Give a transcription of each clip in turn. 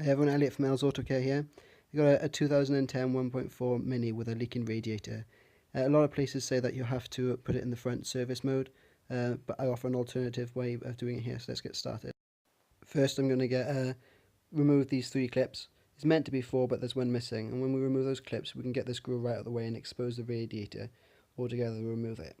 Hey everyone, Elliot from Ells Auto Care here. We've got a 2010 1.4 Mini with a leaking radiator. A lot of places say that you have to put it in the front service mode, but I offer an alternative way of doing it here, so let's get started. First I'm going to remove these 3 clips. It's meant to be 4, but there's one missing, and when we remove those clips we can get this screw right out of the way and expose the radiator. Altogether remove it.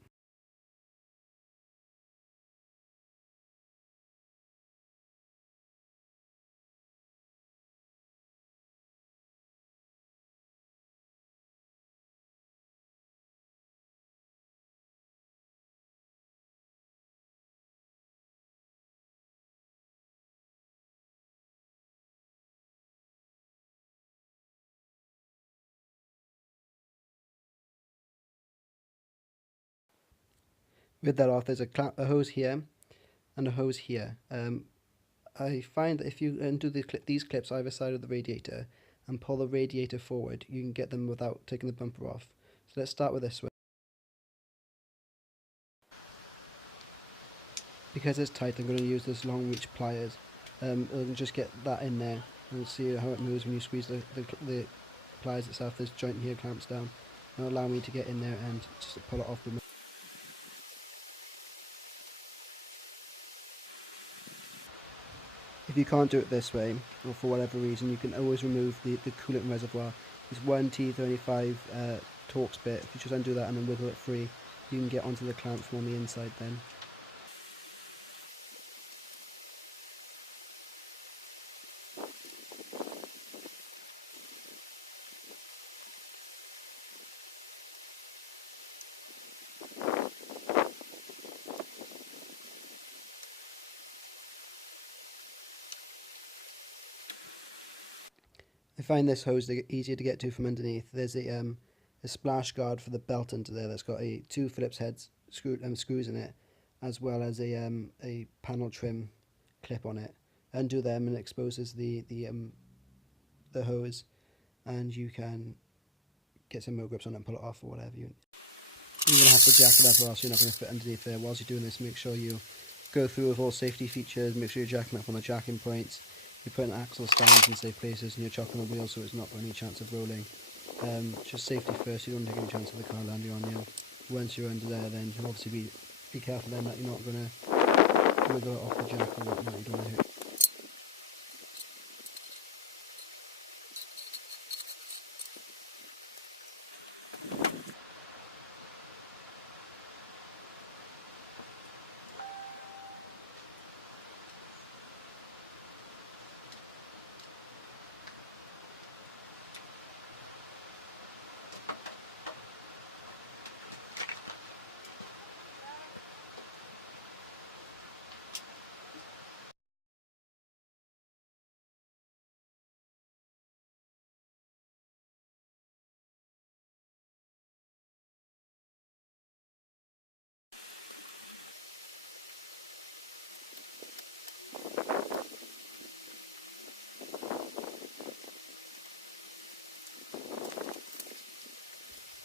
With that off, there's a hose here and a hose here. I find that if you undo these clips either side of the radiator and pull the radiator forward, you can get them without taking the bumper off. So let's start with this one. Because it's tight, I'm going to use this long reach pliers. It'll just get that in there and see how it moves when you squeeze the pliers itself. This joint here clamps down and allow me to get in there and just pull it off with my. If you can't do it this way, or for whatever reason, you can always remove the coolant reservoir. This 1T35 Torx bit. If you just undo that and then wiggle it free, you can get onto the clamp from on the inside then. I find this hose easier to get to from underneath. There's a splash guard for the belt under there that's got 2 Phillips heads screws in it, as well as a panel trim clip on it. Undo them and it exposes the hose, and you can get some more grips on it and pull it off or whatever. You're going to have to jack it up or else you're not going to fit underneath there. Whilst you're doing this, make sure you go through with all safety features, make sure you're jacking up on the jacking points. You're putting axle stands in safe places and you're chocking the wheels so it's not got any chance of rolling. Just safety first, you don't take any chance of the car landing on you. Once you're under there, then you'll obviously be careful then that you're not going to wiggle it off the jack or whatnot. You don't want to hit.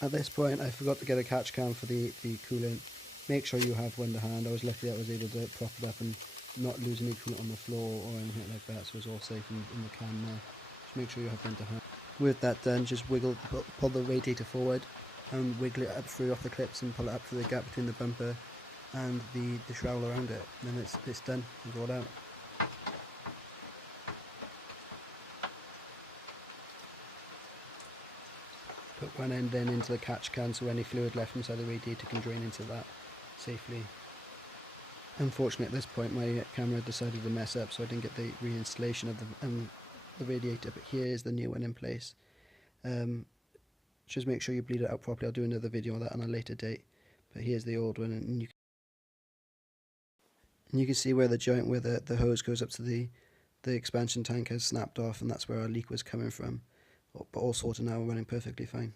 At this point I forgot to get a catch can for the coolant. Make sure you have one to hand. I was lucky that I was able to prop it up and not lose any coolant on the floor or anything like that, so it's all safe in the can there. Just make sure you have one to hand. With that done, just pull the radiator forward and wiggle it up through off the clips and pull it up through the gap between the bumper and the shroud around it. Then it's done, it's all out. Put one end then into the catch can so any fluid left inside the radiator can drain into that safely. Unfortunately at this point my camera decided to mess up, so I didn't get the reinstallation of the radiator, but here is the new one in place. Just make sure you bleed it out properly. I'll do another video on that on a later date, but here's the old one, and you can see where the joint where the hose goes up to the expansion tank has snapped off, and that's where our leak was coming from. But all sorted now, running perfectly fine.